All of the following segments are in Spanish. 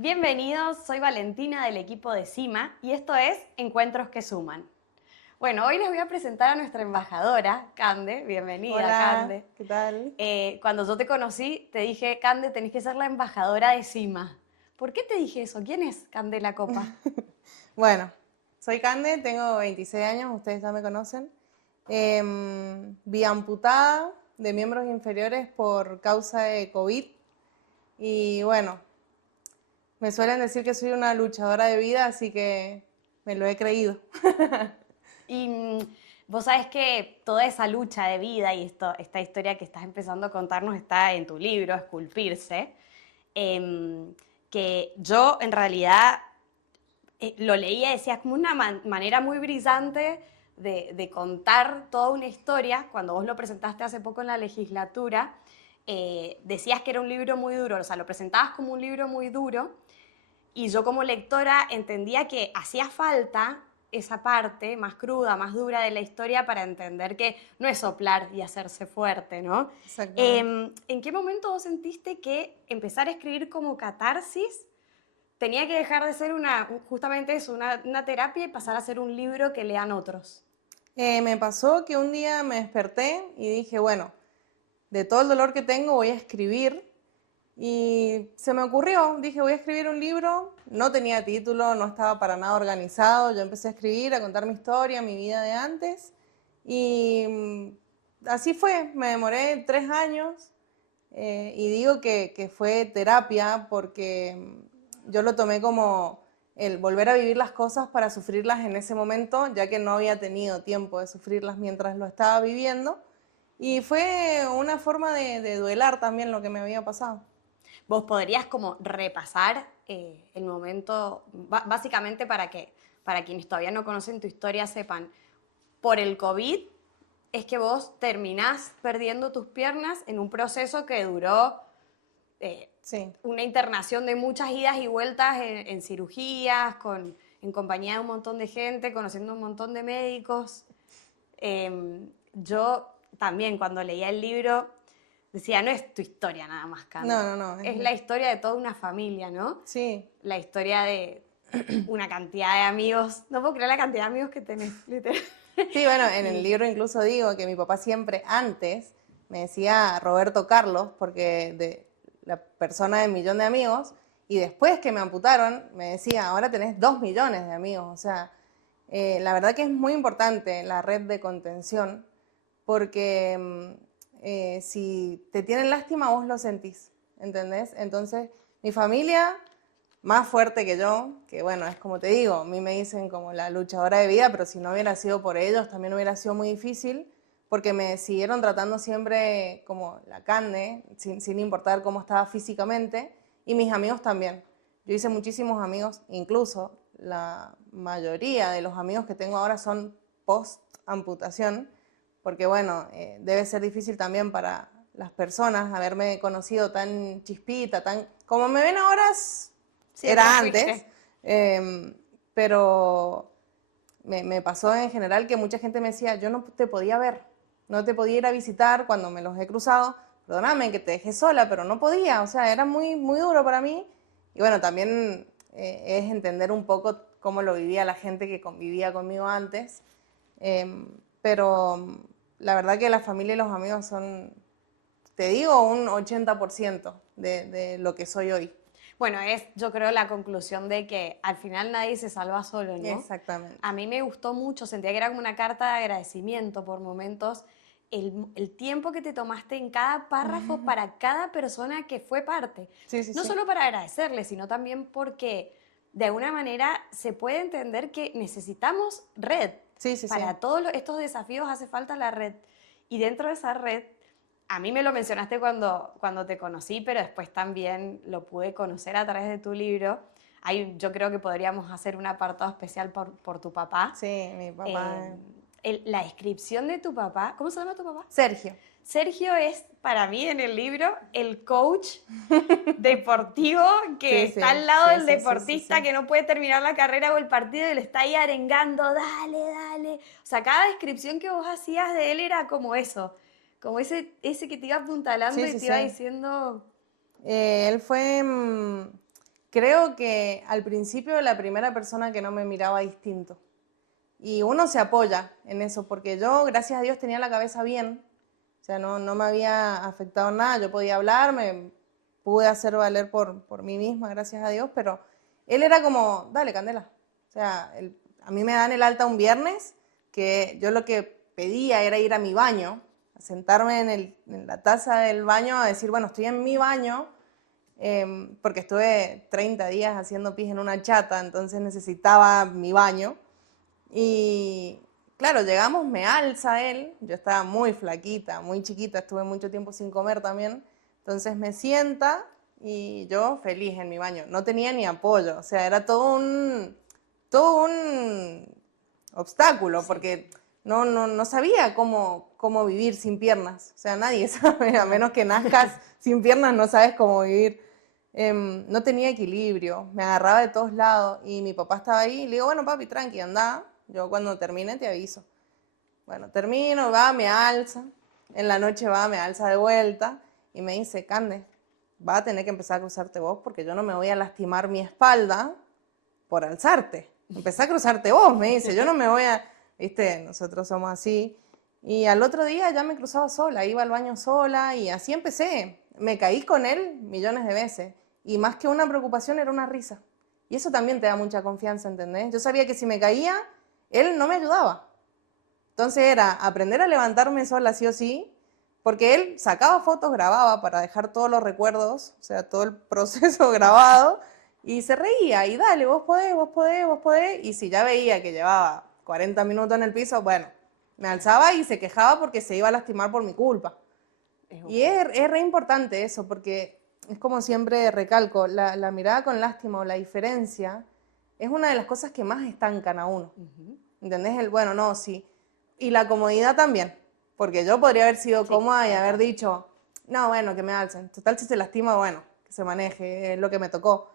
Bienvenidos, soy Valentina del equipo de CIMA y esto es Encuentros que Suman. Bueno, hoy les voy a presentar a nuestra embajadora, Cande. Bienvenida, Hola, Cande. ¿qué tal? Cuando yo te conocí, te dije, Cande, tenés que ser la embajadora de CIMA. ¿Por qué te dije eso? ¿Quién es Cande la Copa? Bueno, soy Cande, tengo 26 años, ustedes ya me conocen. Vi amputada de miembros inferiores por causa de COVID y bueno, me suelen decir que soy una luchadora de vida, así que me lo he creído. Y vos sabés que toda esa lucha de vida y esta historia que estás empezando a contarnos está en tu libro, Esculpirse, que yo en realidad lo leía y decía, es como una manera muy brillante de contar toda una historia. Cuando vos lo presentaste hace poco en la legislatura, decías que era un libro muy duro, o sea, lo presentabas como un libro muy duro, y yo como lectora entendía que hacía falta esa parte más cruda, más dura de la historia para entender que no es soplar y hacerse fuerte, ¿no? Exactamente. ¿En qué momento vos sentiste que empezar a escribir como catarsis tenía que dejar de ser justamente eso, una terapia y pasar a ser un libro que lean otros? Me pasó que un día me desperté y dije, bueno, de todo el dolor que tengo voy a escribir. Y se me ocurrió, dije, voy a escribir un libro, no tenía título, no estaba para nada organizado, yo empecé a escribir, a contar mi historia, mi vida de antes, y así fue, me demoré 3 años, y digo que fue terapia porque yo lo tomé como el volver a vivir las cosas para sufrirlas en ese momento, ya que no había tenido tiempo de sufrirlas mientras lo estaba viviendo, y fue una forma de duelar también lo que me había pasado. Vos podrías como repasar el momento, básicamente para quienes todavía no conocen tu historia sepan, por el COVID es que vos terminás perdiendo tus piernas en un proceso que duró eh, Sí. una internación de muchas idas y vueltas en cirugías, en compañía de un montón de gente, conociendo un montón de médicos. Yo también cuando leía el libro decía, no es tu historia nada más, No, Cande, no, no. es la historia de toda una familia, ¿no? Sí. La historia de una cantidad de amigos, no puedo creer la cantidad de amigos que tenés, literal. Sí, bueno, en el Y libro incluso digo que mi papá siempre antes me decía Roberto Carlos, porque de la persona de 1 millón de amigos, y después que me amputaron me decía, ahora tenés 2 millones de amigos. O sea, la verdad que es muy importante la red de contención, porque si te tienen lástima vos lo sentís, ¿entendés? Entonces, mi familia más fuerte que yo, que bueno, es como te digo, a mí me dicen como la luchadora de vida, pero si no hubiera sido por ellos también hubiera sido muy difícil, porque me siguieron tratando siempre como la carne, sin importar cómo estaba físicamente, y mis amigos también. Yo hice muchísimos amigos, incluso la mayoría de los amigos que tengo ahora son post amputación, porque bueno, debe ser difícil también para las personas haberme conocido tan chispita, tan como me ven ahora siempre era antes, fuiste. eh, pero me pasó en general que mucha gente me decía, yo no te podía ver, no te podía ir a visitar cuando me los he cruzado, perdóname que te dejé sola, pero no podía, o sea, era muy, muy duro para mí. Y bueno, también es entender un poco cómo lo vivía la gente que convivía conmigo antes, pero la verdad que la familia y los amigos son, te digo, un 80% de lo que soy hoy. Bueno, es yo creo la conclusión de que al final nadie se salva solo, ¿no? A Exactamente. mí me gustó mucho, sentía que era como una carta de agradecimiento por momentos, el tiempo que te tomaste en cada párrafo para cada persona que fue parte. Sí, sí, No sí. solo para agradecerle, sino también porque de alguna manera se puede entender que necesitamos red. Sí, sí, sí. Para todos estos desafíos hace falta la red. Y dentro de esa red a mí me lo mencionaste cuando te conocí, pero después también lo pude conocer a través de tu libro. Yo creo que podríamos hacer un apartado especial por tu papá. Sí, mi Eh, papá. la descripción de tu papá, ¿cómo se llama tu papá? Sergio. Sergio es, para mí, en el libro, el coach deportivo que Sí, está sí, al lado sí, del sí, sí, sí, deportista sí. que no puede terminar la carrera o el partido y le está ahí arengando, dale, dale. O sea, cada descripción que vos hacías de él era como eso, como ese que te iba apuntalando Sí, y sí, te iba sí. diciendo, Él fue Creo que al principio la primera persona que no me miraba distinto. Y uno se apoya en eso, porque yo, gracias a Dios, tenía la cabeza bien. O sea, no me había afectado nada, yo podía hablar, me pude hacer valer por mí misma, gracias a Dios, pero él era como, dale, Candela. O sea, a mí me dan el alta un viernes, que yo lo que pedía era ir a mi baño, a sentarme en la taza del baño a decir, bueno, estoy en mi baño, porque estuve 30 días haciendo pis en una chata, entonces necesitaba mi baño. Y claro, llegamos, me alza él, yo estaba muy flaquita, muy chiquita, estuve mucho tiempo sin comer también, entonces me sienta y yo feliz en mi baño, no tenía ni apoyo, o sea, era todo un obstáculo, porque no sabía cómo vivir sin piernas, o sea, nadie sabe, a menos que nazcas sin piernas no sabes cómo vivir. No tenía equilibrio, me agarraba de todos lados y mi papá estaba ahí y le digo, bueno papi, tranqui, anda, yo cuando termine te aviso. Bueno, termino, va, me alza, en la noche va, me alza de vuelta y me dice, Cande, vas a tener que empezar a cruzarte vos porque yo no me voy a lastimar mi espalda por alzarte. Empezá a cruzarte vos, me dice, yo no me voy a, viste, nosotros somos así. Y al otro día ya me cruzaba sola, iba al baño sola y así empecé. Me caí con él millones de veces y más que una preocupación era una risa. Y eso también te da mucha confianza, ¿entendés? Yo sabía que si me caía, él no me ayudaba. Entonces era aprender a levantarme sola sí o sí, porque él sacaba fotos, grababa para dejar todos los recuerdos, o sea, todo el proceso grabado, y se reía, y dale, vos podés, vos podés, vos podés, y si ya veía que llevaba 40 minutos en el piso, bueno, me alzaba y se quejaba porque se iba a lastimar por mi culpa. Y es re importante eso, porque es como siempre recalco, la mirada con lástima o la diferencia es una de las cosas que más estancan a uno. ¿Entendés? Bueno, no, sí. Y la comodidad también, porque yo podría haber sido cómoda y haber dicho, no, bueno, que me alcen. Total, si se lastima, bueno, que se maneje, es lo que me tocó.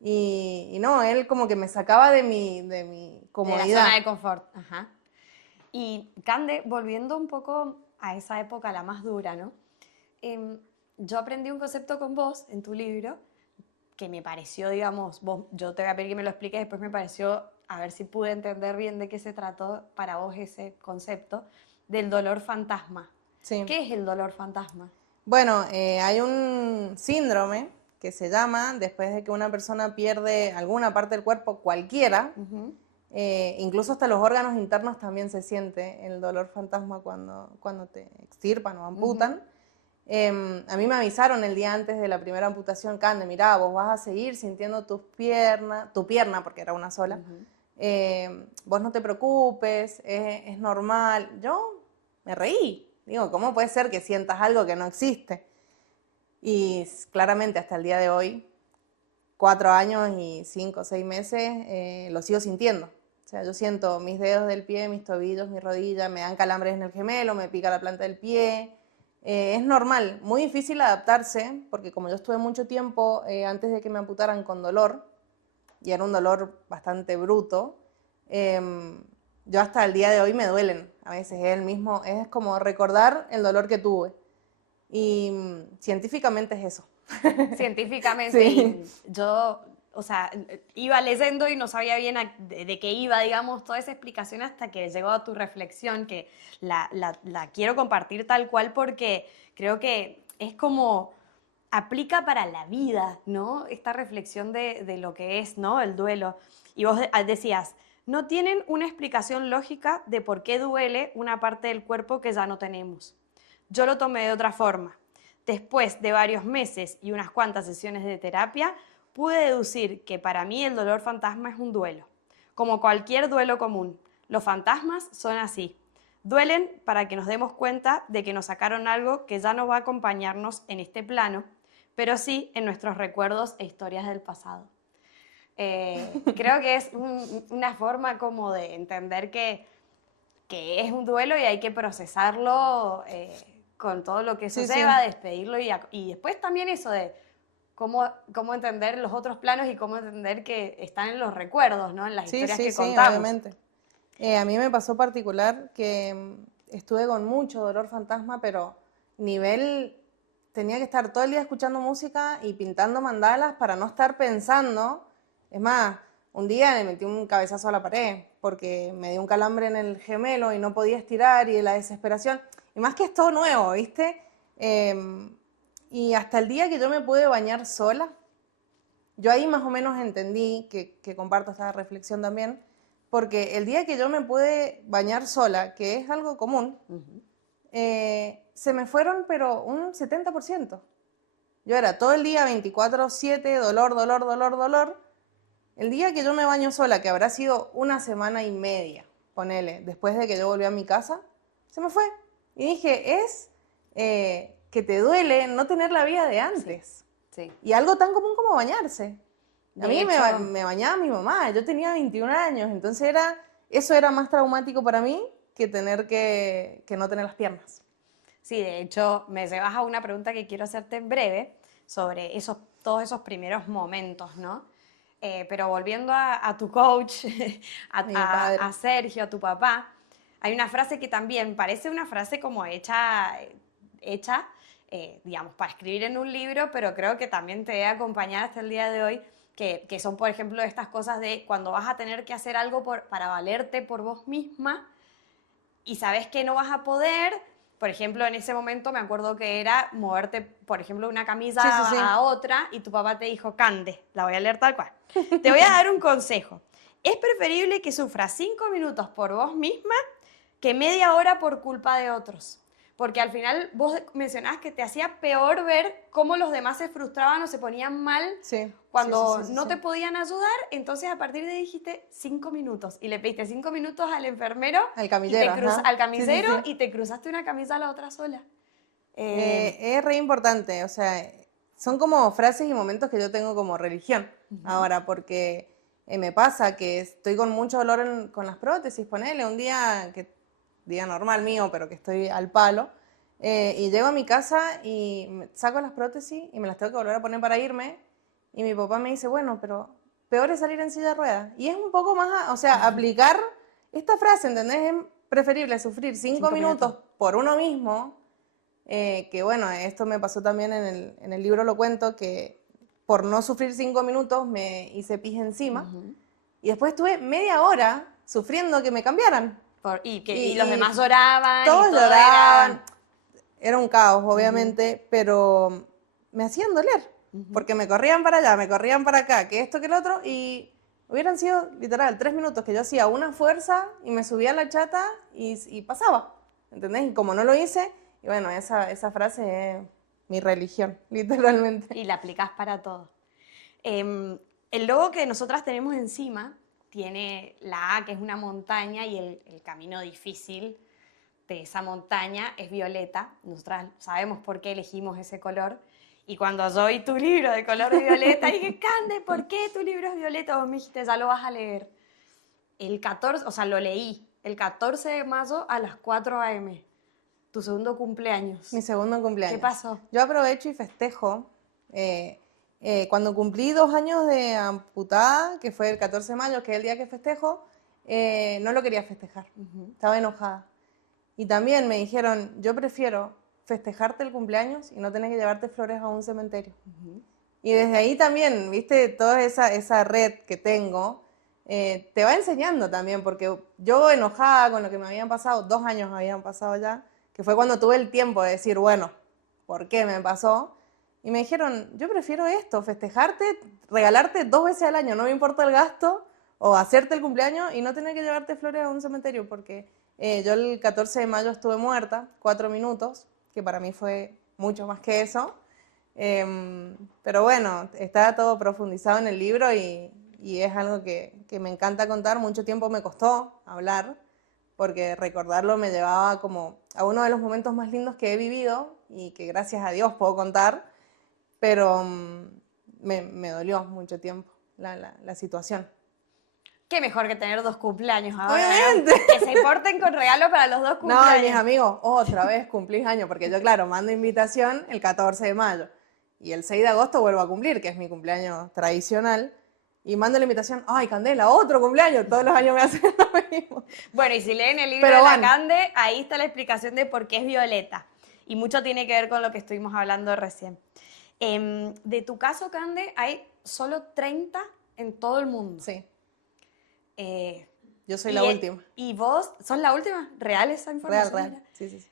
Y no, él como que me sacaba de mi comodidad. De la zona de confort. Ajá. Y Cande, volviendo un poco a esa época, la más dura, ¿no? Yo aprendí un concepto con vos en tu libro que me pareció, digamos, yo te voy a pedir que me lo expliques, después me pareció, a ver si pude entender bien de qué se trató para vos ese concepto del dolor fantasma. Sí. ¿Qué es el dolor fantasma? Bueno, hay un síndrome que se llama, después de que una persona pierde alguna parte del cuerpo, cualquiera, incluso hasta los órganos internos también se siente el dolor fantasma cuando te extirpan o amputan. A mí me avisaron el día antes de la primera amputación, Cande, mirá, vos vas a seguir sintiendo tu pierna, porque era una sola, vos no te preocupes, es normal. Yo me reí, digo, ¿cómo puede ser que sientas algo que no existe? Y claramente hasta el día de hoy, 4 años y 5 o 6 meses, lo sigo sintiendo. O sea, yo siento mis dedos del pie, mis tobillos, mi rodilla, me dan calambres en el gemelo, me pica la planta del pie. Es normal, muy difícil adaptarse, porque como yo estuve mucho tiempo antes de que me amputaran con dolor, y era un dolor bastante bruto, yo hasta el día de hoy me duelen. A veces es el mismo, es como recordar el dolor que tuve. Y científicamente es eso. Científicamente, Sí. yo, o sea, iba leyendo y no sabía bien de qué iba, digamos, toda esa explicación hasta que llegó a tu reflexión, que la quiero compartir tal cual porque creo que es como aplica para la vida, ¿no? Esta reflexión de lo que es, ¿no? El duelo. Y vos decías, no tienen una explicación lógica de por qué duele una parte del cuerpo que ya no tenemos. Yo lo tomé de otra forma. Después de varios meses y unas cuantas sesiones de terapia, pude deducir que para mí el dolor fantasma es un duelo. Como cualquier duelo común, los fantasmas son así. Duelen para que nos demos cuenta de que nos sacaron algo que ya no va a acompañarnos en este plano, pero sí en nuestros recuerdos e historias del pasado. Creo que es una forma como de entender que es un duelo y hay que procesarlo con todo lo que eso lleva, despedirlo y después también eso de cómo entender los otros planos y cómo entender que están en los recuerdos, ¿no? En las historias que contamos. Obviamente. A mí me pasó particular que estuve con mucho dolor fantasma, pero nivel tenía que estar todo el día escuchando música y pintando mandalas para no estar pensando. Es más, un día le metí un cabezazo a la pared porque me dio un calambre en el gemelo y no podía estirar, y de la desesperación. Y más que es todo nuevo, ¿viste? Y hasta el día que yo me pude bañar sola, yo ahí más o menos entendí, que comparto esta reflexión también, porque el día que yo me pude bañar sola, que es algo común, se me fueron pero un 70%. Yo era todo el día 24/7, dolor, dolor, dolor, dolor. El día que yo me baño sola, que habrá sido una semana y media, ponele, después de que yo volví a mi casa, se me fue. Y dije, es que te duele no tener la vida de antes. Sí. Y algo tan común como bañarse. A mí hecho, me bañaba mi mamá, yo tenía 21 años, entonces eso era más traumático para mí que tener que no tener las piernas. sí, de hecho, me llevas a una pregunta que quiero hacerte en breve sobre todos esos primeros momentos, ¿no? Pero volviendo a tu coach, Mi padre. a Sergio, a tu papá, hay una frase que también parece una frase como hecha digamos, para escribir en un libro, pero creo que también te debe acompañar hasta el día de hoy, que son, por ejemplo, estas cosas de cuando vas a tener que hacer algo para valerte por vos misma y sabes que no vas a poder. Por ejemplo, en ese momento me acuerdo que era moverte, por ejemplo, de una camisa Sí. a otra, y tu papá te dijo, Cande, la voy a leer tal cual. Te voy a dar un consejo. Es preferible que sufras 5 minutos por vos misma que media hora por culpa de otros. Porque al final vos mencionabas que te hacía peor ver cómo los demás se frustraban o se ponían mal Sí. cuando Sí. no te podían ayudar. Entonces a partir de ahí dijiste 5 minutos y le pediste 5 minutos al enfermero, Al camillero, ajá. al camisero, Sí. y te cruzaste una camisa a la otra sola. Es re importante, o sea, son como frases y momentos que yo tengo como religión ahora, porque me pasa que estoy con mucho dolor con las prótesis, ponele, un día normal mío, pero que estoy al palo, y llego a mi casa y saco las prótesis y me las tengo que volver a poner para irme, y mi papá me dice, bueno, pero peor es salir en silla de ruedas. Y es un poco más, o sea, aplicar esta frase, ¿entendés? Es preferible sufrir 5 minutos por uno mismo. Que bueno, esto me pasó también en el libro, lo cuento, que por no sufrir 5 minutos me hice pis encima, y después estuve media hora sufriendo que me cambiaran. Y los demás lloraban. Todos y todo lloraban. Era un caos, obviamente, pero me hacían doler, porque me corrían para allá, me corrían para acá, que esto, que el otro, y hubieran sido literal 3 minutos que yo hacía una fuerza y me subía a la chata y pasaba, ¿entendés? Y como no lo hice, y bueno, esa frase es mi religión, literalmente. Y la aplicás para todo. El logo que nosotras tenemos encima tiene la A, que es una montaña, y el camino difícil de esa montaña es violeta. Nosotras sabemos por qué elegimos ese color. Y cuando yo vi tu libro de color de violeta, dije, Cande, ¿por qué tu libro es violeta? Vos me dijiste, ya lo vas a leer. El 14, o sea, lo leí el 14 de mayo a las 4 a.m., tu segundo cumpleaños. Mi segundo cumpleaños. ¿Qué pasó? Yo aprovecho y festejo. Cuando cumplí 2 años de amputada, que fue el 14 de mayo, que es el día que festejo, no lo quería festejar. Estaba enojada. Y también me dijeron, yo prefiero festejarte el cumpleaños y no tener que llevarte flores a un cementerio. Y desde ahí también, viste, toda esa red que tengo, te va enseñando también, porque yo enojada con lo que me habían pasado, 2 años habían pasado ya, que fue cuando tuve el tiempo de decir, bueno, ¿por qué me pasó? Y me dijeron, yo prefiero esto, festejarte, regalarte 2 veces al año, no me importa el gasto, o hacerte el cumpleaños y no tener que llevarte flores a un cementerio, porque yo el 14 de mayo estuve muerta, 4 minutos, que para mí fue mucho más que eso. Pero bueno, está todo profundizado en el libro y es algo que me encanta contar. Mucho tiempo me costó hablar, porque recordarlo me llevaba como a uno de los momentos más lindos que he vivido y que gracias a Dios puedo contar, pero me dolió mucho tiempo la situación. Qué mejor que tener 2 cumpleaños ahora. Obviamente. Que se porten con regalo para los 2 cumpleaños. No, mis amigos, otra vez cumplís años, porque yo, claro, mando invitación el 14 de mayo y el 6 de agosto vuelvo a cumplir, que es mi cumpleaños tradicional, y mando la invitación, ¡ay, Candela, otro cumpleaños! Todos los años me hacen lo mismo. Bueno, y si leen el libro Pero de la bueno, Cande, ahí está la explicación de por qué es violeta. Y mucho tiene que ver con lo que estuvimos hablando recién. De tu caso, Cande, hay solo 30 en todo el mundo. Sí, Eh, yo soy la última. ¿Y vos sos la última? ¿Real esa información? Real. Sí, sí, sí.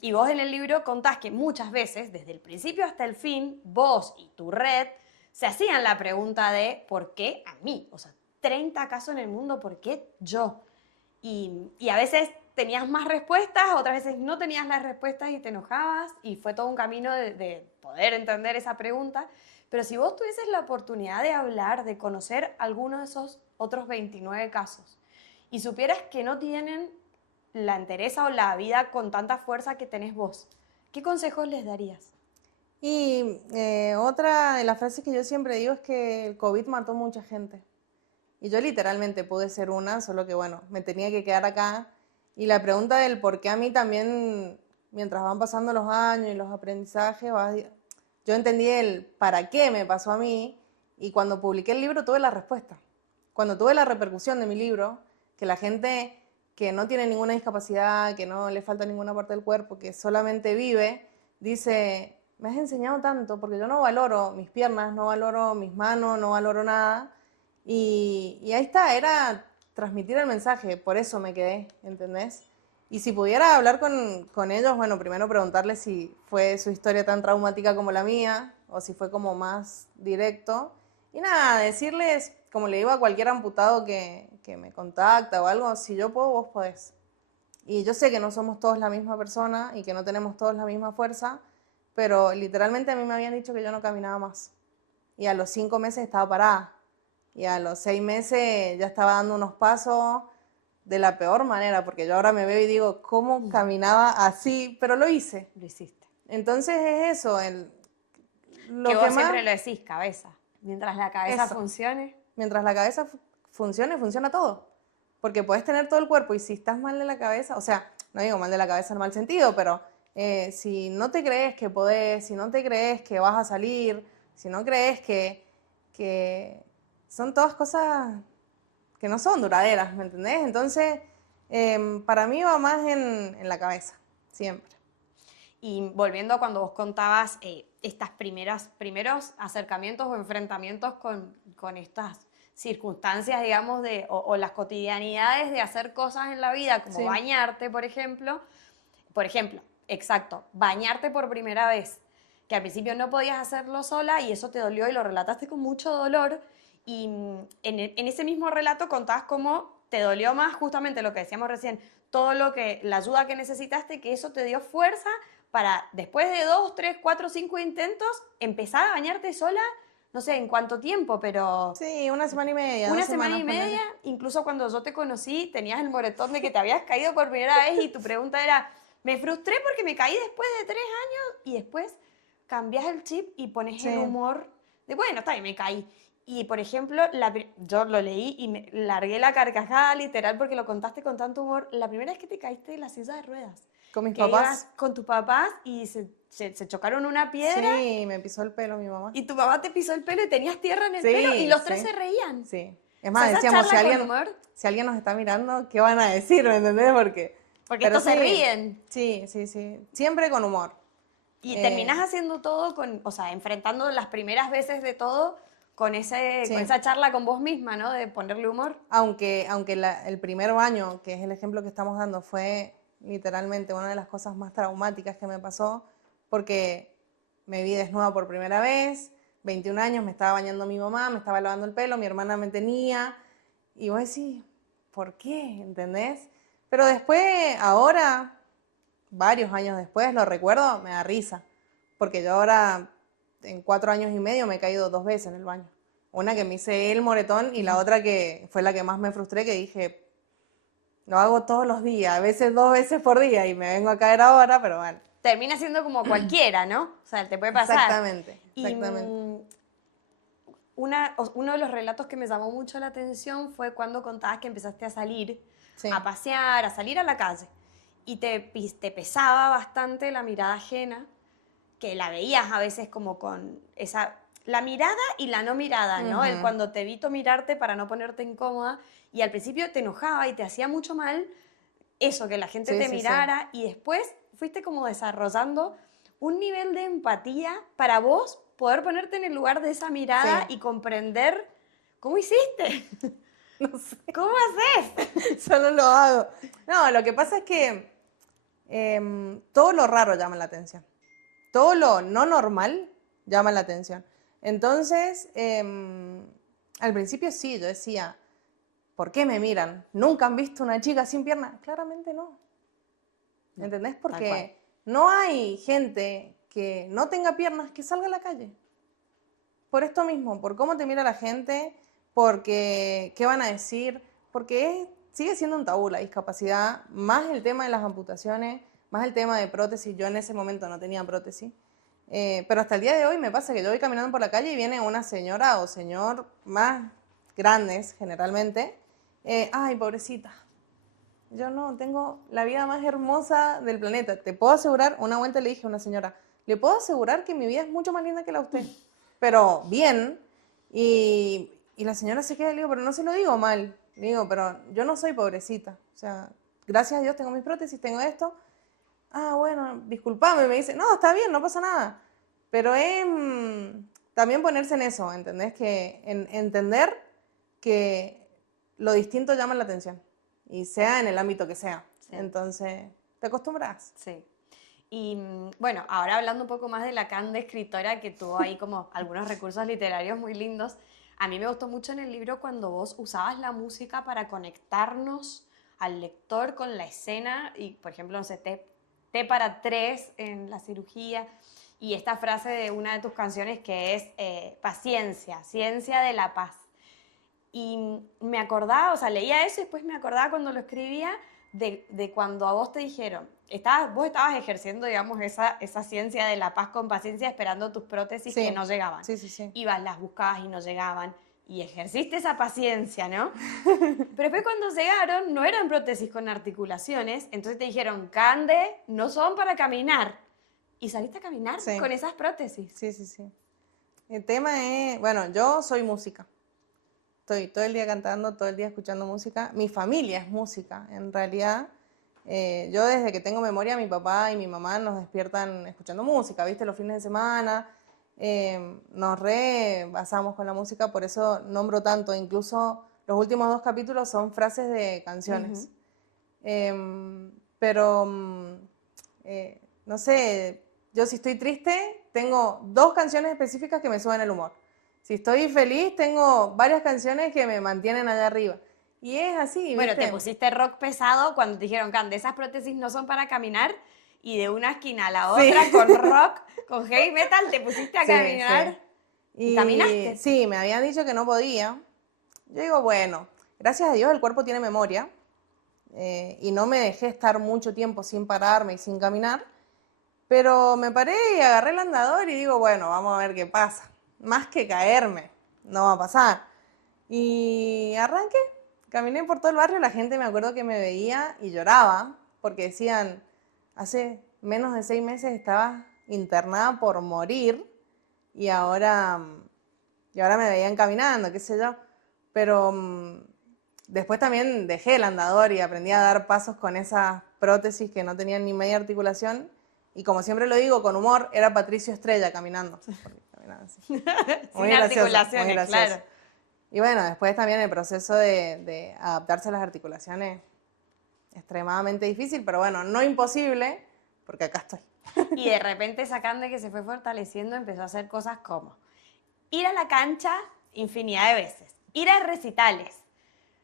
Y vos en el libro contás que muchas veces, desde el principio hasta el fin, vos y tu red se hacían la pregunta de ¿por qué a mí? O sea, 30 casos en el mundo, ¿por qué yo? Y a veces tenías más respuestas, otras veces no tenías las respuestas y te enojabas, y fue todo un camino de poder entender esa pregunta. Pero si vos tuvieses la oportunidad de hablar, de conocer alguno de esos otros 29 casos, y supieras que no tienen la entereza o la vida con tanta fuerza que tenés vos, ¿qué consejos les darías? Y otra de las frases que yo siempre digo es que el COVID mató mucha gente. Y yo literalmente pude ser una, solo que bueno, me tenía que quedar acá. Y la pregunta del por qué a mí también, mientras van pasando los años y los aprendizajes, yo entendí el para qué me pasó a mí. Y cuando publiqué el libro tuve la respuesta. Cuando tuve la repercusión de mi libro, que la gente que no tiene ninguna discapacidad, que no le falta ninguna parte del cuerpo, que solamente vive, dice, me has enseñado tanto, porque yo no valoro mis piernas, no valoro mis manos, no valoro nada. Y ahí está, era transmitir el mensaje, por eso me quedé, ¿entendés? Y si pudiera hablar con ellos, bueno, primero preguntarles si fue su historia tan traumática como la mía, o si fue como más directo. Y nada, decirles, como le digo a cualquier amputado que me contacta o algo, si yo puedo, vos podés. Y yo sé que no somos todos la misma persona y que no tenemos todos la misma fuerza, pero literalmente a mí me habían dicho que yo no caminaba más. Y a los 5 meses estaba parada. Y a los 6 meses ya estaba dando unos pasos de la peor manera, porque yo ahora me veo y digo, ¿cómo caminaba así? Pero lo hice. Lo hiciste. Entonces es eso, que vos siempre lo decís, cabeza. Mientras la cabeza Eso. funcione. Mientras la cabeza funcione, funciona todo. Porque puedes tener todo el cuerpo y si estás mal de la cabeza, o sea, no digo mal de la cabeza en mal sentido, pero si no te crees que podés, si no te crees que vas a salir, si no crees que son todas cosas que no son duraderas, ¿me entendés? Entonces, para mí va más en la cabeza, siempre. Y volviendo a cuando vos contabas estas primeros acercamientos o enfrentamientos con estas circunstancias, digamos, o las cotidianidades de hacer cosas en la vida, como Sí. bañarte, por ejemplo, exacto, bañarte por primera vez, que al principio no podías hacerlo sola y eso te dolió y lo relataste con mucho dolor, y en ese mismo relato contabas cómo te dolió más justamente lo que decíamos recién, la ayuda que necesitaste, que eso te dio fuerza para después de 2, 3, 4, 5 intentos empezar a bañarte sola, no sé en cuánto tiempo, pero Sí, una semana y media. una 2 semana semanas, y media. ponele. Incluso cuando yo te conocí tenías el moretón de que te habías caído por primera vez y tu pregunta era, me frustré porque me caí después de 3 años, y después cambias el chip y pones Sí. el humor de, bueno, está bien, me caí. Y, por ejemplo, yo lo leí y me largué la carcajada literal porque lo contaste con tanto humor. La primera vez que te caíste de la silla de ruedas. Con mis Que papás. ibas con tus papás y se chocaron una piedra Sí, me pisó el pelo mi mamá. y tu mamá te pisó el pelo y tenías tierra en el Sí, pelo y los tres sí. se reían. Sí. Es O más, sea, esa decíamos, charla con humor, si alguien nos está mirando, ¿qué van a decir? ¿Me entendés? porque Pero estos se sí, ríen. Sí, sí, sí. Siempre con humor. Y Eh, terminás haciendo todo o sea, enfrentando las primeras veces de todo con Sí. esa charla con vos misma, ¿no? De ponerle humor. Aunque el primer baño, que es el ejemplo que estamos dando, fue literalmente una de las cosas más traumáticas que me pasó, porque me vi desnuda por primera vez, 21 años, me estaba bañando mi mamá, me estaba lavando el pelo, mi hermana me tenía, y vos decís, ¿por qué? ¿Entendés? Pero después, ahora, varios años después, lo recuerdo, me da risa, porque yo ahora, en 4 años y medio, me he caído 2 veces en el baño. Una que me hice el moretón y la otra que fue la que más me frustré, que dije, lo hago todos los días, a veces 2 veces por día y me vengo a caer ahora, pero bueno. Termina siendo como cualquiera, ¿no? O sea, te puede pasar. Exactamente, Y exactamente. uno de los relatos que me llamó mucho la atención fue cuando contabas que empezaste a salir, Sí. a pasear, a salir a la calle. Y te pesaba bastante la mirada ajena, que la veías a veces como con la mirada y la no mirada, ¿no? El cuando te evito mirarte para no ponerte incómoda, y al principio te enojaba y te hacía mucho mal eso, que la gente Sí, te sí, sí. mirara, y después fuiste como desarrollando un nivel de empatía para vos poder ponerte en el lugar de esa mirada Sí. y comprender cómo hiciste, No sé, cómo haces. solo lo hago. No, lo que pasa es que todo lo raro llama la atención. Todo lo no normal llama la atención. Entonces, al principio sí, yo decía, ¿por qué me miran? ¿Nunca han visto una chica sin piernas? Claramente no. ¿Entendés? Tal cual. Porque no hay gente que no tenga piernas que salga a la calle. Por esto mismo, por cómo te mira la gente, porque qué van a decir, porque sigue siendo un tabú la discapacidad, más el tema de las amputaciones, más el tema de prótesis. Yo en ese momento no tenía prótesis, pero hasta el día de hoy me pasa que yo voy caminando por la calle y viene una señora o señor más grandes generalmente, ay, pobrecita, yo no, tengo la vida más hermosa del planeta. Te puedo asegurar, una vuelta le dije a una señora, le puedo asegurar que mi vida es mucho más linda que la de usted, pero bien. Y la señora se queda y le digo, pero no se lo digo mal. Le digo, pero yo no soy pobrecita. O sea, gracias a Dios tengo mis prótesis, tengo esto. Ah, bueno, discúlpame, me dice, no, está bien, no pasa nada. Pero es también ponerse en eso, ¿entendés? Que entender que lo distinto llama la atención y sea en el ámbito que sea. Sí. Entonces, te acostumbras. Sí. Y bueno, ahora hablando un poco más de la Cande escritora, que tuvo ahí como algunos recursos literarios muy lindos, a mí me gustó mucho en el libro cuando vos usabas la música para conectarnos al lector con la escena y, por ejemplo, no sé, té para tres en la cirugía, y esta frase de una de tus canciones que es paciencia, ciencia de la paz. Y me acordaba, o sea, leía eso y después me acordaba cuando lo escribía de cuando a vos te dijeron, vos estabas ejerciendo, digamos, esa ciencia de la paz con paciencia, esperando tus prótesis Sí, que no llegaban. sí, sí, sí. Ibas, las buscabas y no llegaban, y ejerciste esa paciencia, ¿no? Pero después cuando llegaron, no eran prótesis con articulaciones, entonces te dijeron, Cande, no son para caminar. Y saliste a caminar Sí. con esas prótesis. Sí, sí, sí. El tema es, bueno, yo soy música. Estoy todo el día cantando, todo el día escuchando música. Mi familia es música, en realidad. Yo desde que tengo memoria, mi papá y mi mamá nos despiertan escuchando música, ¿viste? Los fines de semana. Nos basamos con la música, por eso nombro tanto. Incluso los últimos 2 capítulos son frases de canciones. Pero, no sé, yo si estoy triste, tengo 2 canciones específicas que me suben el humor. Si estoy feliz, tengo varias canciones que me mantienen allá arriba. Y es así, Bueno, ¿viste? te pusiste rock pesado cuando te dijeron, Cande, esas prótesis no son para caminar, y de una esquina a la Sí. otra con rock, con heavy metal, te pusiste a Sí, caminar sí. y caminaste. Sí, me habían dicho que no podía. Yo digo, bueno, gracias a Dios el cuerpo tiene memoria y no me dejé estar mucho tiempo sin pararme y sin caminar, pero me paré y agarré el andador y digo, bueno, vamos a ver qué pasa. Más que caerme, no va a pasar. Y arranqué, caminé por todo el barrio, la gente me acuerdo que me veía y lloraba, porque decían, hace menos de 6 meses estaba internada por morir y ahora me veían caminando, qué sé yo. Pero después también dejé el andador y aprendí a dar pasos con esas prótesis que no tenían ni media articulación. Y como siempre lo digo, con humor, era Patricio Estrella caminando. Porque caminaba así. Sin Muy gracioso, articulaciones, muy gracioso. claro. Y bueno, después también el proceso de adaptarse a las articulaciones, extremadamente difícil, pero bueno, no imposible, porque acá estoy. Y de repente esa Cande que se fue fortaleciendo empezó a hacer cosas como ir a la cancha infinidad de veces, ir a recitales,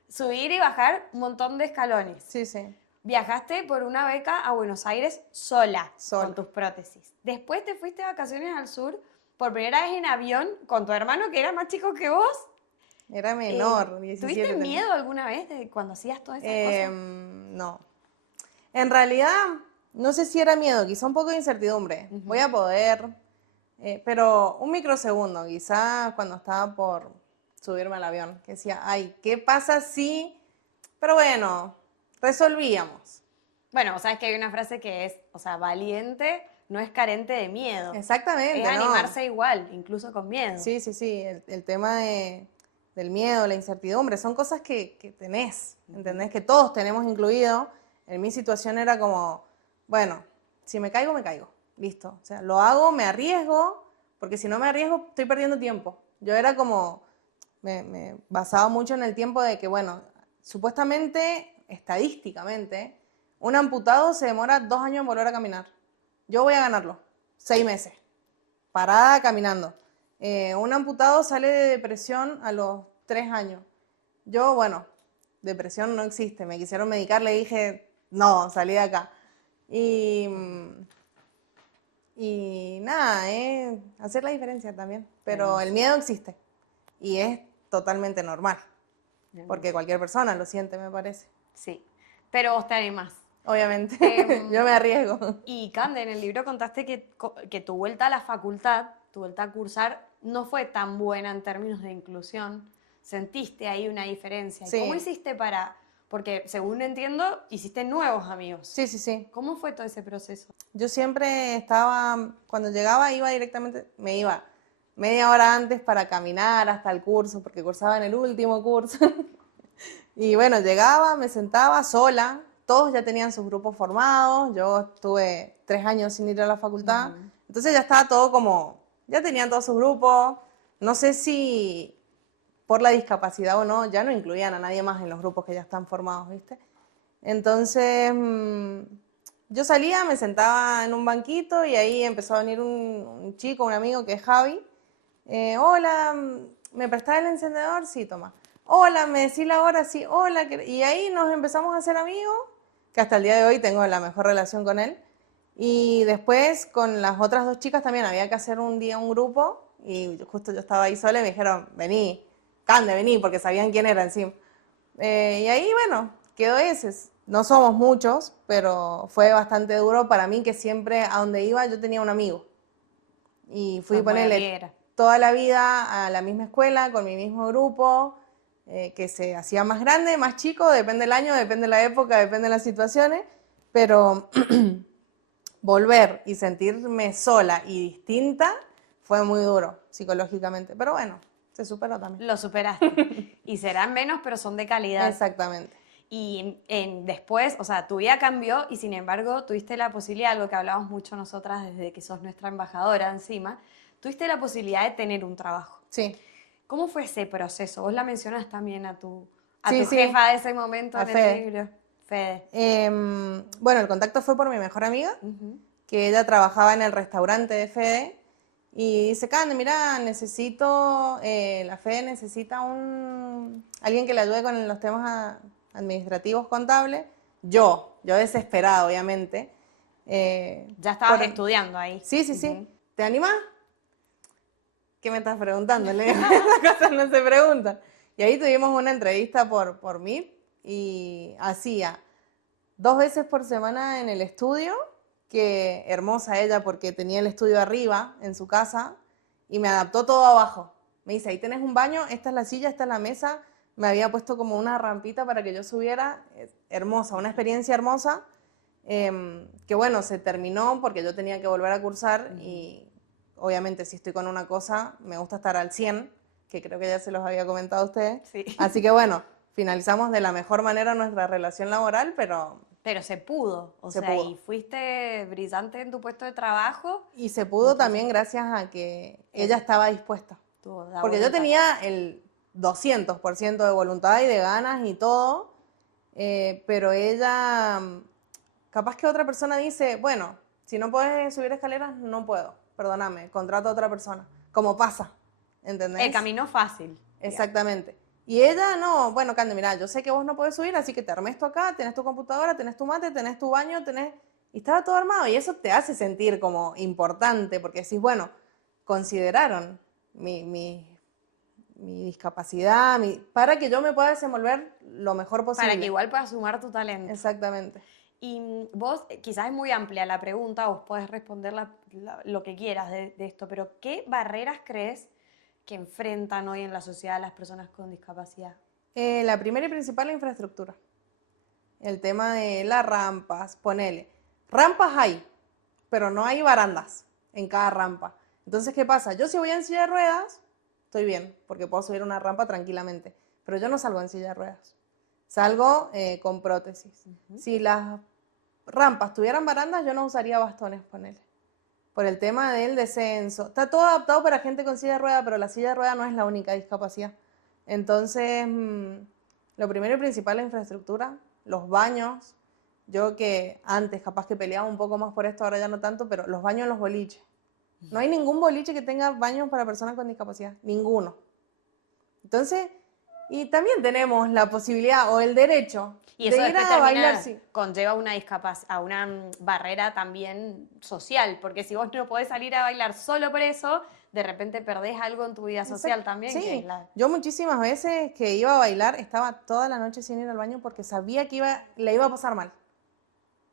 subir y bajar un montón de escalones. Sí, sí. Viajaste por una beca a Buenos Aires sola, Sola. con tus prótesis. Después te fuiste de vacaciones al sur por primera vez en avión con tu hermano que era más chico que vos. Era menor, 17 ¿Tuviste tenía. miedo alguna vez de cuando hacías todas esas cosas? No. En realidad, no sé si era miedo, quizá un poco de incertidumbre. Voy a poder, pero un microsegundo, quizá cuando estaba por subirme al avión, que decía, ay, ¿qué pasa si? Pero bueno, resolvíamos. Bueno, sabes que hay una frase que es, o sea, valiente no es carente de miedo. Exactamente, Es ¿no? animarse igual, incluso con miedo. Sí, sí, sí, el tema del miedo, la incertidumbre, son cosas que tenés, ¿entendés? Que todos tenemos incluido. En mi situación era como, bueno, si me caigo, me caigo. Listo. O sea, lo hago, me arriesgo, porque si no me arriesgo, estoy perdiendo tiempo. Yo era como, me basaba mucho en el tiempo de que, bueno, supuestamente, estadísticamente, un amputado se demora 2 años en volver a caminar. Yo voy a ganarlo, 6 meses, parada caminando. Un amputado sale de depresión a los 3 años. Yo, bueno, depresión no existe. Me quisieron medicar, le dije, no, salí de acá. Y nada, hacer la diferencia también. Pero el miedo existe y es totalmente normal, porque cualquier persona lo siente, me parece. Sí, pero vos te animás. Obviamente, yo me arriesgo. Y Cande, en el libro contaste que tu vuelta a la facultad, tu vuelta a cursar, no fue tan buena en términos de inclusión. ¿Sentiste ahí una diferencia? Sí. ¿Cómo hiciste para...? Porque, según entiendo, hiciste nuevos amigos. Sí, sí, sí. ¿Cómo fue todo ese proceso? Yo siempre estaba, cuando llegaba, iba directamente, me iba media hora antes para caminar hasta el curso, porque cursaba en el último curso. Y bueno, llegaba, me sentaba sola, todos ya tenían sus grupos formados, yo estuve 3 años sin ir a la facultad, entonces ya estaba todo como, ya tenían todos sus grupos, no sé si por la discapacidad o no, ya no incluían a nadie más en los grupos que ya están formados, ¿viste? Entonces, yo salía, me sentaba en un banquito y ahí empezó a venir un chico, un amigo que es Javi. Hola, ¿me prestás el encendedor? Sí, toma. Hola, ¿me decís la hora? Sí, hola. Y ahí nos empezamos a hacer amigos, que hasta el día de hoy tengo la mejor relación con él. Y después con las otras 2 chicas también había que hacer un día un grupo y justo yo estaba ahí sola y me dijeron, vení, Cande, vení, porque sabían quién era encima. Y ahí, bueno, quedó ese. No somos muchos, pero fue bastante duro para mí que siempre a donde iba yo tenía un amigo. Y fui ponerle toda la vida a la misma escuela, con mi mismo grupo, que se hacía más grande, más chico, depende del año, depende de la época, depende de las situaciones, pero volver y sentirme sola y distinta fue muy duro psicológicamente, pero bueno, se superó también. Lo superaste. Y serán menos, pero son de calidad. Exactamente. Y después, o sea, tu vida cambió y sin embargo tuviste la posibilidad, algo que hablamos mucho nosotras desde que sos nuestra embajadora encima, tuviste la posibilidad de tener un trabajo. Sí. ¿Cómo fue ese proceso? Vos la mencionas también a tu Sí, jefa de ese momento en Fede. el libro. Fede. Bueno, el contacto fue por mi mejor amiga, que ella trabajaba en el restaurante de Fede. Y dice, Cande, mira, necesito, la Fede necesita alguien que le ayude con los temas administrativos, contables. Yo desesperada, obviamente. Ya estabas estudiando ahí. Sí, sí, sí. ¿Te animás? ¿Qué me estás preguntando? Las cosas no se preguntan. Y ahí tuvimos una entrevista por Meet y hacía 2 veces por semana en el estudio, que hermosa ella porque tenía el estudio arriba en su casa y me adaptó todo abajo. Me dice, ahí tenés un baño, esta es la silla, esta es la mesa. Me había puesto como una rampita para que yo subiera. Hermosa, una experiencia hermosa. Que bueno, se terminó porque yo tenía que volver a cursar y obviamente si estoy con una cosa me gusta estar al 100, que creo que ya se los había comentado a ustedes. Sí. Así que bueno, finalizamos de la mejor manera nuestra relación laboral, pero se pudo, se pudo. Y fuiste brillante en tu puesto de trabajo. Y se pudo también gracias a que ella estaba dispuesta. Porque yo tenía el 200% de voluntad y de ganas y todo, pero ella, capaz que otra persona dice, bueno, si no puedes subir escaleras, no puedo, perdóname, contrato a otra persona, como pasa, ¿entendés? El camino fácil. Exactamente. Y ella no, bueno, Cande, mira, yo sé que vos no podés subir, así que te armé esto acá, tenés tu computadora, tenés tu mate, tenés tu baño, y estaba todo armado, y eso te hace sentir como importante, porque decís, bueno, consideraron mi discapacidad, para que yo me pueda desenvolver lo mejor posible. Para que igual puedas sumar tu talento. Exactamente. Y vos, quizás es muy amplia la pregunta, vos podés responder lo que quieras de esto, pero ¿qué barreras crees que enfrentan hoy en la sociedad las personas con discapacidad? La primera y principal, la infraestructura. El tema de las rampas, ponele. Rampas hay, pero no hay barandas en cada rampa. Entonces, ¿qué pasa? Yo si voy en silla de ruedas, estoy bien, porque puedo subir una rampa tranquilamente, pero yo no salgo en silla de ruedas. salgo con prótesis. Si las rampas tuvieran barandas, yo no usaría bastones, ponele. Por el tema del descenso. Está todo adaptado para gente con silla de rueda, pero la silla de rueda no es la única discapacidad. Entonces, lo primero y principal es la infraestructura, los baños. Yo que antes capaz que peleaba un poco más por esto, ahora ya no tanto, pero los baños en los boliches. No hay ningún boliche que tenga baños para personas con discapacidad, ninguno. Entonces, y también tenemos la posibilidad o el derecho Y eso de ir después a bailar, sí. conlleva una a una barrera también social, porque si vos no podés salir a bailar solo por eso, de repente perdés algo en tu vida social también. Sí, que es la... yo muchísimas veces que iba a bailar estaba toda la noche sin ir al baño porque sabía que le iba a pasar mal.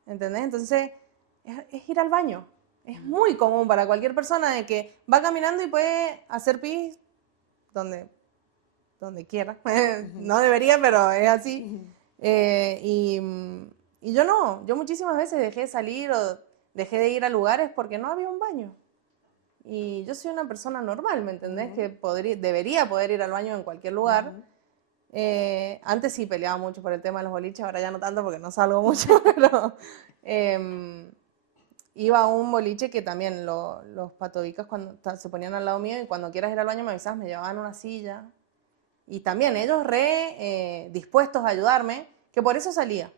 ¿Entendés? Entonces, es ir al baño. Es muy común para cualquier persona de que va caminando y puede hacer pis donde quiera. No debería, pero es así. Y yo no, yo muchísimas veces dejé de salir o dejé de ir a lugares porque no había un baño. Y yo soy una persona normal, ¿me entendés? Que debería poder ir al baño en cualquier lugar. Antes sí peleaba mucho por el tema de los boliches, ahora ya no tanto porque no salgo mucho, pero iba a un boliche que también los patobicas cuando se ponían al lado mío y cuando quieras ir al baño me avisabas, me llevaban una silla. Y también ellos dispuestos a ayudarme, que por eso salía.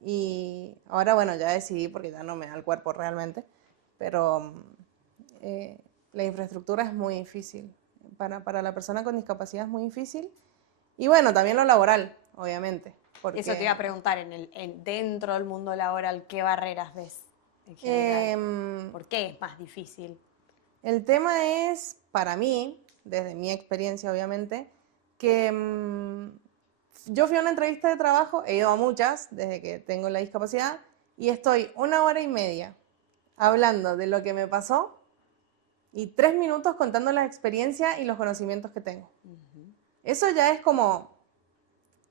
Y ahora, bueno, ya decidí porque ya no me da el cuerpo realmente, pero la infraestructura es muy difícil. Para la persona con discapacidad es muy difícil. Y bueno, también lo laboral, obviamente. Porque, eso te iba a preguntar, dentro del mundo laboral, ¿qué barreras ves en general? ¿Por qué es más difícil? El tema es, para mí, desde mi experiencia obviamente, que yo fui a una entrevista de trabajo, he ido a muchas desde que tengo la discapacidad, y estoy 1 hora y media hablando de lo que me pasó y 3 minutos contando la experiencia y los conocimientos que tengo. Eso ya es como,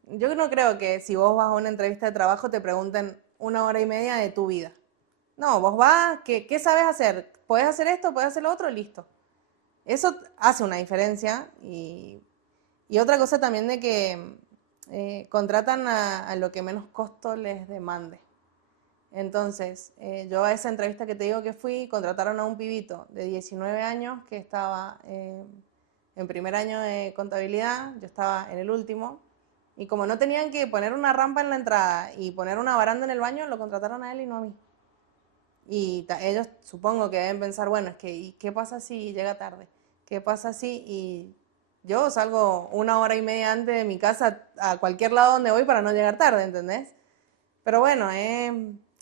yo no creo que si vos vas a una entrevista de trabajo te pregunten 1 hora y media de tu vida. No, vos vas, ¿qué sabes hacer? ¿Podés hacer esto? ¿Podés hacer lo otro? Listo. Eso hace una diferencia y otra cosa también de que contratan a lo que menos costo les demande. Entonces, yo a esa entrevista que te digo que fui, contrataron a un pibito de 19 años que estaba en primer año de contabilidad, yo estaba en el último, y como no tenían que poner una rampa en la entrada y poner una baranda en el baño, lo contrataron a él y no a mí. Y ellos supongo que deben pensar, bueno, es que ¿y qué pasa si llega tarde? ¿Qué pasa si? Y yo salgo 1 hora y media antes de mi casa a cualquier lado donde voy para no llegar tarde, ¿entendés? Pero bueno,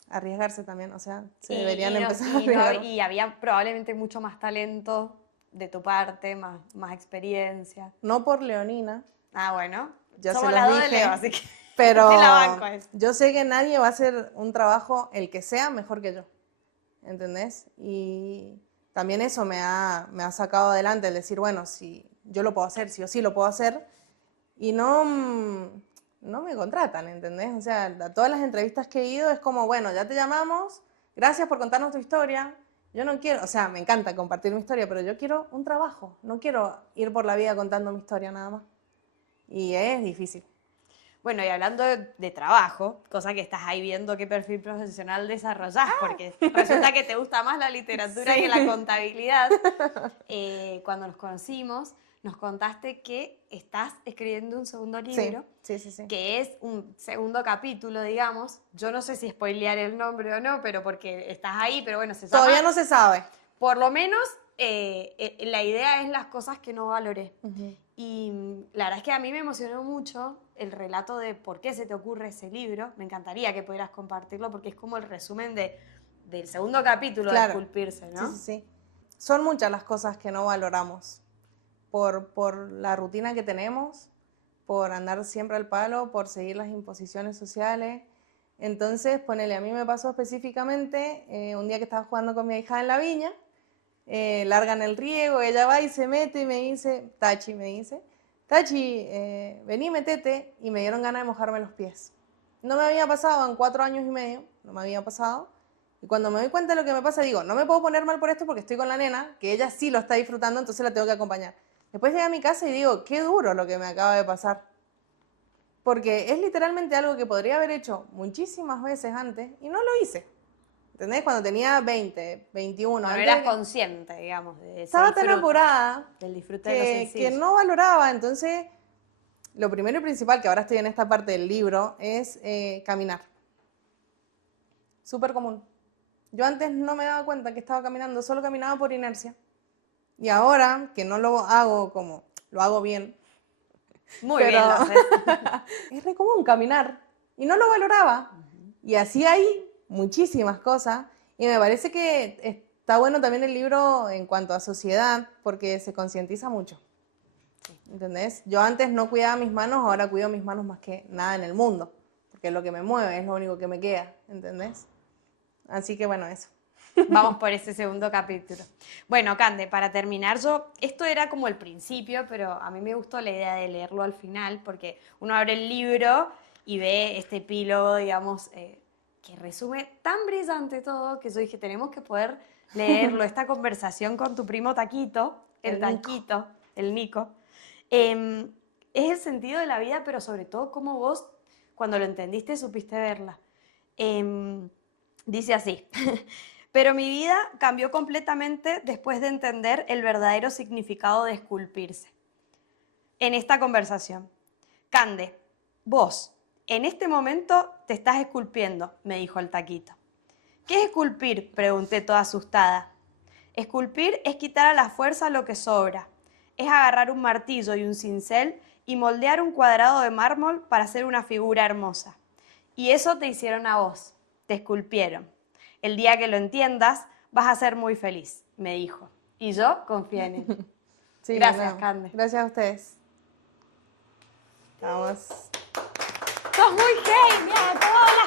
arriesgarse también, o sea, se deberían empezar a arriesgar. Y había probablemente mucho más talento de tu parte, más experiencia. No por leonina. Ah, bueno. Ya somos se las los dos de dije, Leo, así que pero te la banco a eso. yo sé que nadie va a hacer un trabajo, el que sea, mejor que yo, ¿entendés? Y también eso me ha sacado adelante, el decir, bueno, si yo lo puedo hacer, sí o sí lo puedo hacer, y no me contratan, ¿entendés? O sea, a todas las entrevistas que he ido es como, bueno, ya te llamamos, gracias por contarnos tu historia. Yo no quiero, o sea, me encanta compartir mi historia, pero yo quiero un trabajo, no quiero ir por la vida contando mi historia nada más. Y es difícil. Bueno, y hablando de trabajo, cosa que estás ahí viendo qué perfil profesional desarrollás, porque resulta que te gusta más la literatura y la contabilidad. Cuando nos conocimos, nos contaste que estás escribiendo un segundo libro, sí. que es un segundo capítulo, digamos. Yo no sé si spoilear el nombre o no, pero porque estás ahí, pero bueno, se llama... Todavía no se sabe. Por lo menos la idea es las cosas que no valoré. Y la verdad es que a mí me emocionó mucho el relato de por qué se te ocurre ese libro. Me encantaría que pudieras compartirlo porque es como el resumen del segundo capítulo de Esculpirse, ¿no? Sí. Son muchas las cosas que no valoramos por la rutina que tenemos, por andar siempre al palo, por seguir las imposiciones sociales. Entonces, ponele, a mí me pasó específicamente un día que estaba jugando con mi hija en la viña, largan el riego, ella va y se mete y me dice, Tachi, vení, metete, y me dieron ganas de mojarme los pies. No me había pasado en 4 años y medio, no me había pasado, y cuando me doy cuenta de lo que me pasa, digo, no me puedo poner mal por esto porque estoy con la nena, que ella sí lo está disfrutando, entonces la tengo que acompañar. Después llegué a mi casa y digo, qué duro lo que me acaba de pasar. porque es literalmente algo que podría haber hecho muchísimas veces antes y no lo hice. ¿Entendés? Cuando tenía 20, 21. No antes eras de que- consciente, digamos, de ese Estaba tan disfrute, apurada del disfrute de lo que sencillo. no valoraba. Entonces, lo primero y principal, que ahora estoy en esta parte del libro, es caminar. Súper común. Yo antes no me daba cuenta que estaba caminando, solo caminaba por inercia. Y ahora, que no lo hago como, lo hago bien, Muy pero bien lo haces. es re común caminar. Y no lo valoraba. Y así hay muchísimas cosas. Y me parece que está bueno también el libro en cuanto a sociedad, porque se concientiza mucho. ¿Entendés? Yo antes no cuidaba mis manos, ahora cuido mis manos más que nada en el mundo. Porque es lo que me mueve, es lo único que me queda. ¿Entendés? Así que bueno, eso. Vamos por ese segundo capítulo. Bueno, Cande, para terminar, esto era como el principio, pero a mí me gustó la idea de leerlo al final, porque uno abre el libro y ve este epílogo, digamos, que resume tan brillante todo, que yo dije, tenemos que poder leerlo, esta conversación con tu primo Taquito, el Taquito, el Nico. Es el sentido de la vida, pero sobre todo cómo vos, cuando lo entendiste, supiste verla. Dice así, pero mi vida cambió completamente después de entender el verdadero significado de esculpirse. En esta conversación, Cande, vos, en este momento te estás esculpiendo, me dijo el Taquito. ¿Qué es esculpir?, pregunté toda asustada. Esculpir es quitar a la fuerza lo que sobra. Es agarrar un martillo y un cincel y moldear un cuadrado de mármol para hacer una figura hermosa. Y eso te hicieron a vos, te esculpieron. El día que lo entiendas, vas a ser muy feliz, me dijo. Y yo confié en él. Sí, Gracias, Cande. Gracias a ustedes. Vamos. ¡Sos muy genia! ¡Todo